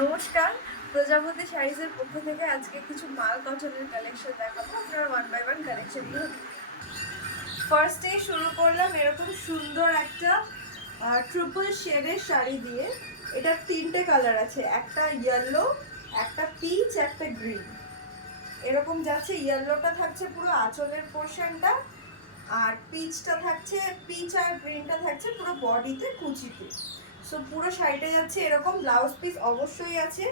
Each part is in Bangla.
নমস্কার, প্রজাপতি শাড়িজের পক্ষ থেকে আজকে কিছু মাল কটনের কালেকশন দেখাবো। আপনারা ওয়ান বাই ওয়ান কালেকশনগুলো ফার্স্টে শুরু করলাম এরকম সুন্দর একটা ট্রিপল শেডের শাড়ি দিয়ে। এটা তিনটে কালার আছে, একটা ইয়েলো, একটা পিচ, একটা গ্রিন। এরকম যাচ্ছে, ইয়েলোটা থাকছে পুরো আঁচলের পোর্শনটা, আর পিচটা থাকছে, পিচ আর গ্রিনটা থাকছে পুরো বডিতে কুচিতে। সো পুরো শাড়িটা যাচ্ছে এরকম। ব্লাউজ পিস অবশ্যই আছে,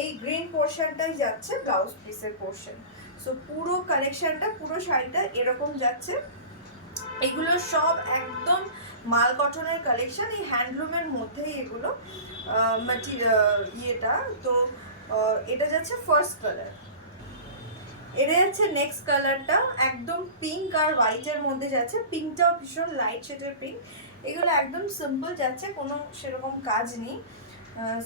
এই গ্রিন পোর্শনটাই যাচ্ছে ব্লাউজ পিসের পোর্শন। সো পুরো কালেকশনটা, পুরো শাড়িটা এরকম যাচ্ছে। এগুলো সব একদম মাল কটনের কালেকশন, এই হ্যান্ডলুমের মধ্যেই এগুলো ইয়েটা। তো এটা যাচ্ছে ফার্স্ট কালার। এটা যাচ্ছে নেক্সট কালারটা, একদম পিঙ্ক আর হোয়াইটের মধ্যে যাচ্ছে। পিঙ্কটাও ভীষণ লাইট শেডের পিঙ্ক। এগুলো একদম সিম্পল যাচ্ছে, কোনো সেরকম কাজ নেই।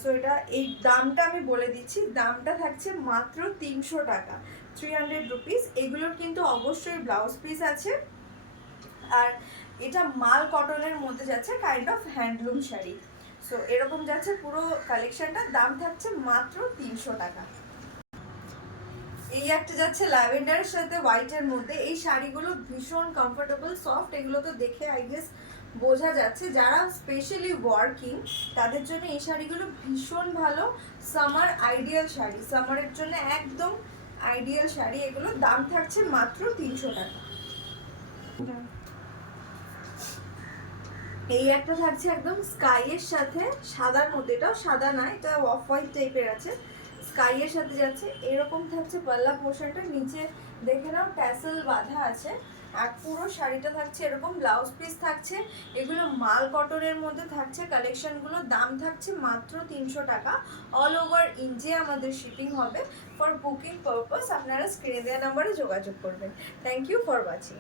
সো এটা, এই দামটা আমি বলে দিচ্ছি, দামটা থাকছে মাত্র 300 টাকা, 300 রুপিস। এগুলোর কিন্তু অবশ্যই ব্লাউজ পিস আছে, আর এটা মাল কটনের মধ্যে যাচ্ছে, kind of handloom sari. So এরকম যাচ্ছে পুরো কালেকশনটা, দাম থাকছে মাত্র 300 টাকা। এই একটা যাচ্ছে ল্যাভেন্ডারের সাথে হোয়াইটের মধ্যে। এই শাড়িগুলো ভীষণ কমফোর্টেবল, সফট। এগুলো তো দেখে আই গেস বোঝা যাচ্ছে, যারা স্পেশালি ওয়ার্কিং তাদের জন্য এই শাড়িগুলো ভীষণ ভালো। সামার আইডিয়াল শাড়ি, সামারের জন্য একদম আইডিয়াল শাড়ি এগুলো। দাম থাকছে মাত্র 300 টাকা। এই একটা থাকছে একদম স্কাইয়ের সাথে সাদার মধ্যে, এটাও সাদা না, এটা অফ হোয়াইট টাইপের আছে, স্কাইয়ের সাথে যাচ্ছে। এরকম থাকছে পাল্লা পোর্শনটা, নিচে দেখে নাও ট্যাসেল বাঁধা আছে, আর পুরো শাড়িটা থাকছে এরকম। ব্লাউজ পিস থাকছে, এগুলো মাল কটনের মধ্যে থাকছে কালেকশনগুলো। দাম থাকছে মাত্র 300 টাকা। অল ওভার ইন্ডিয়া আমাদের শিপিং হবে। ফর বুকিং পারপাস আপনারা স্ক্রিনে দেওয়া নাম্বারে যোগাযোগ করবেন। Thank you for watching.